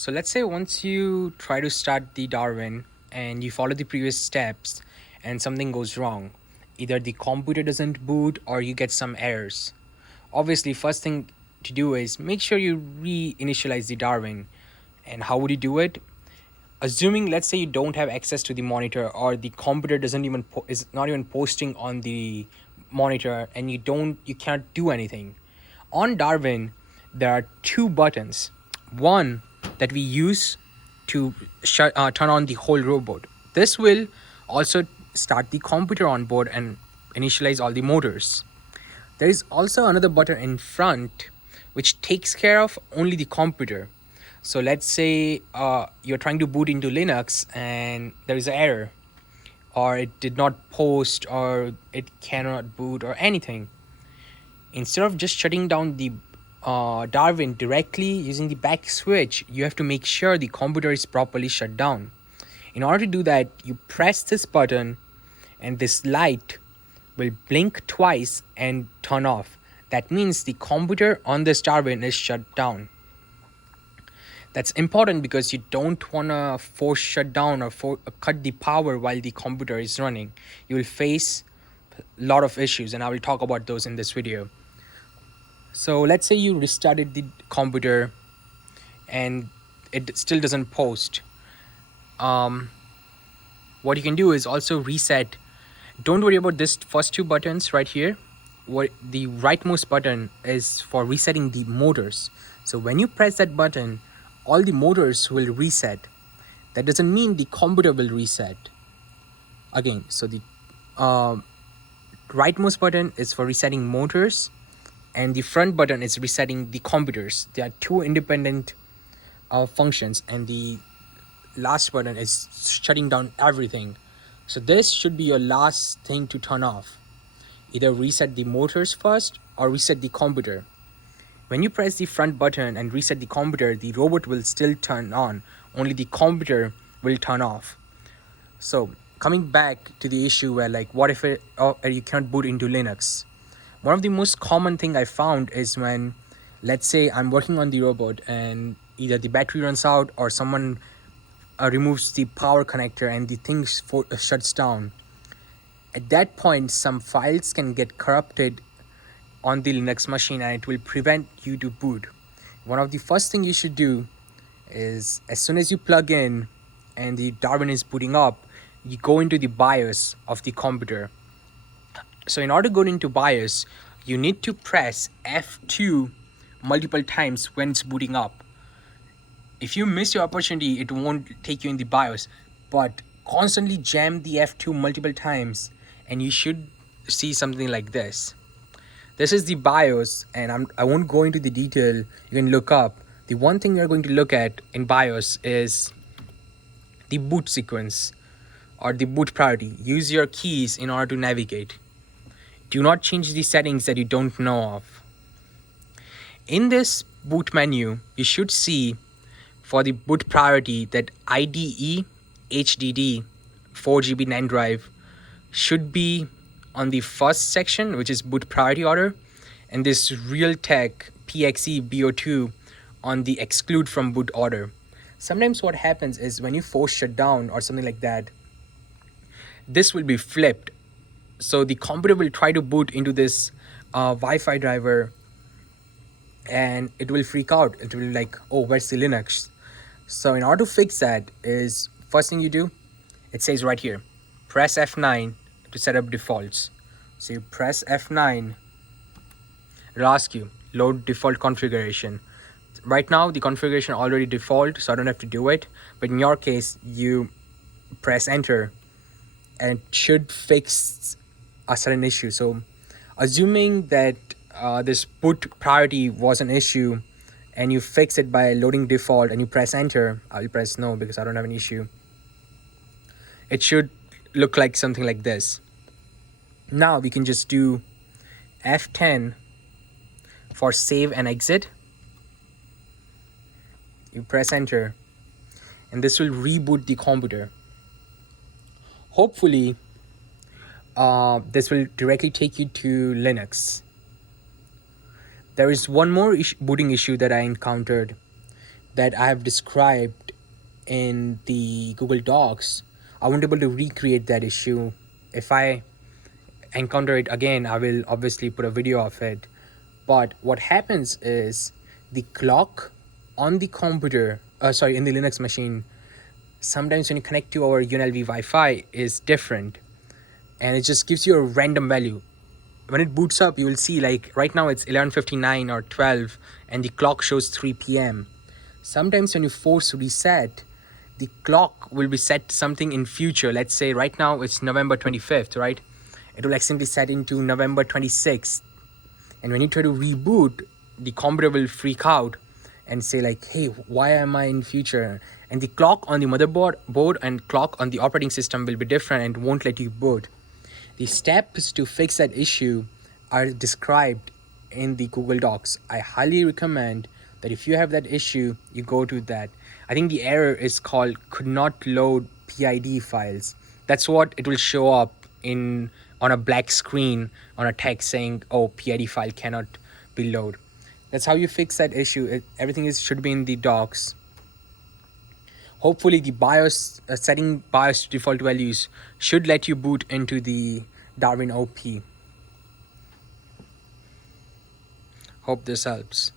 So let's say once you try to start the Darwin and you follow the previous steps and something goes wrong, either the computer doesn't boot or you get some errors. Obviously, first thing to do is make sure you reinitialize the Darwin. And how would you do it? Assuming, let's say, you don't have access to the monitor or the computer doesn't even is not even posting on the monitor and you can't do anything. On Darwin there are two buttons. One that we use to turn on the whole robot. This will also start the computer on board and initialize all the motors. There is also another button in front which takes care of only the computer. So let's say you're trying to boot into Linux and there is an error, or it did not post, or it cannot boot, or anything. Instead of just shutting down the Darwin directly using the back switch, you have to make sure the computer is properly shut down. In order to do that, you press this button and this light will blink twice and turn off. That means the computer on this Darwin is shut down. That's important because you don't want to force shut down or cut the power while the computer is running. You will face a lot of issues, and I will talk about those in this video. So let's say you restarted the computer and it still doesn't post. What you can do is also reset. Don't worry about this first two buttons right here. What the rightmost button is for resetting the motors. So when you press that button, all the motors will reset. That doesn't mean the computer will reset. Again, so the rightmost button is for resetting motors, and the front button is resetting the computers. They are two independent functions, and the last button is shutting down everything. So this should be your last thing to turn off. Either reset the motors first or reset the computer. When you press the front button and reset the computer, the robot will still turn on, only the computer will turn off. So coming back to the issue where, like, what if you can't boot into Linux? One of the most common thing I found is when, let's say I'm working on the robot and either the battery runs out or someone removes the power connector and the thing shuts down. At that point, some files can get corrupted on the Linux machine and it will prevent you to boot. One of the first thing you should do is, as soon as you plug in and the Darwin is booting up, you go into the BIOS of the computer. So in order to go into BIOS, you need to press F2 multiple times when it's booting up. If you miss your opportunity, it won't take you in the BIOS, but constantly jam the F2 multiple times and you should see something like this. This is the BIOS, and I won't go into the detail. You can look up. The one thing you're going to look at in BIOS is the boot sequence or the boot priority. Use your keys in order to navigate. Do not change the settings that you don't know of. In this boot menu, you should see for the boot priority that IDE HDD 4GB NAND drive should be on the first section, which is boot priority order, and this Realtek PXE BO2 on the exclude from boot order. Sometimes what happens is when you force shut down or something like that, this will be flipped. So the computer will try to boot into this Wi-Fi driver and it will freak out. It will be like, oh, where's the Linux? So in order to fix that is, first thing you do, it says right here, press F9 to set up defaults. So you press F9, it'll ask you load default configuration. Right now the configuration already default, so I don't have to do it, but in your case you press enter and it should fix a certain issue. So assuming that this boot priority was an issue and you fix it by loading default and you press enter, I'll press no because I don't have an issue, it should look like something like this. Now we can just do F10 for save and exit. You press enter and this will reboot the computer. Hopefully this will directly take you to Linux. There is one more booting issue that I encountered. that I have described in the Google Docs, I won't be able to recreate that issue. If I encounter it again, I will obviously put a video of it. But what happens is the clock on the computer, in the Linux machine, sometimes when you connect to our UNLV Wi-Fi is different, and it just gives you a random value. When it boots up, you will see like right now it's 11:59 or 12, and the clock shows 3 p.m. Sometimes when you force reset, the clock will be set to something in future. Let's say right now it's November 25th, right? It will accidentally set into November 26th. And when you try to reboot, the computer will freak out and say like, hey, why am I in future? And the clock on the motherboard and clock on the operating system will be different and won't let you boot. The steps to fix that issue are described in the Google Docs. I highly recommend that if you have that issue, you go to that. I think the error is called could not load PID files. That's what it will show up on a black screen on a text saying, oh, PID file cannot be loaded. That's how you fix that issue. Everything should be in the docs. Hopefully the BIOS, setting BIOS default values should let you boot into the Darwin OP. Hope this helps.